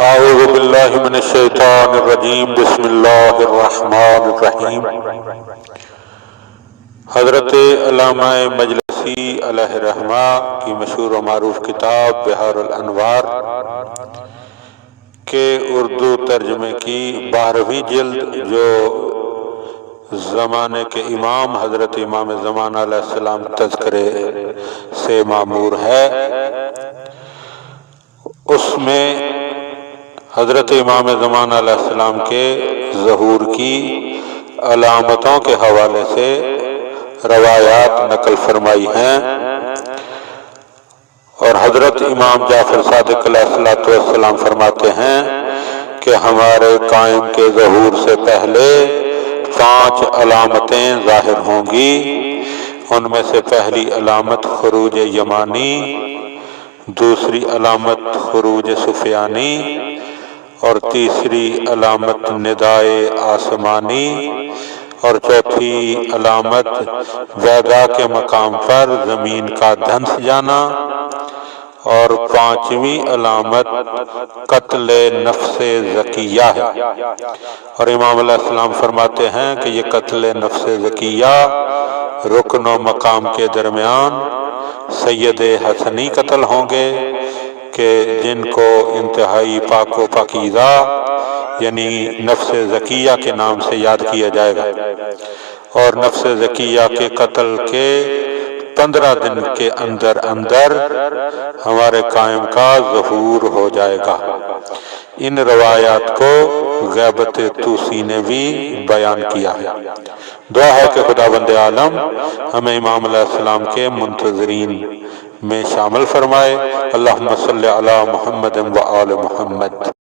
اعوذ باللہ من الشیطان الرجیم بسم اللہ الرحمن الرحیم۔ حضرت علامہ مجلسی علیہ رحمہ کی مشہور و معروف کتاب بحار الانوار کے اردو ترجمے کی 12ویں جلد، جو زمانے کے امام حضرت امام زمانہ علیہ السلام تذکرے سے معمور ہے، اس میں حضرت امام زمانہ علیہ السلام کے ظہور کی علامتوں کے حوالے سے روایات نقل فرمائی ہیں، اور حضرت امام جعفر صادق علیہ السلام فرماتے ہیں کہ ہمارے قائم کے ظہور سے پہلے 5 علامتیں ظاہر ہوں گی۔ ان میں سے پہلی علامت خروج یمانی، دوسری علامت خروج سفیانی، اور تیسری علامت ندائے آسمانی، اور چوتھی علامت ویدا کے مقام پر زمین کا دھنس جانا، اور 5ویں علامت قتل نفس زکیہ ہے۔ اور امام علیہ السلام فرماتے ہیں کہ یہ قتل نفس زکیہ رکن و مقام کے درمیان سید حسنی قتل ہوں گے، کہ جن کو انتہائی پاک و پاکیزہ یعنی نفس زکیہ کے نام سے یاد کیا جائے گا، اور نفس زکیہ کے قتل کے 15 دن کے اندر اندر ہمارے قائم کا ظہور ہو جائے گا۔ ان روایات کو غیبت طوسی نے بھی بیان کیا ہے۔ دعا ہے کہ خداوند عالم ہمیں امام علیہ السلام کے منتظرین میں شامل فرمائے۔ اللہم صلی علی محمد و آل محمد۔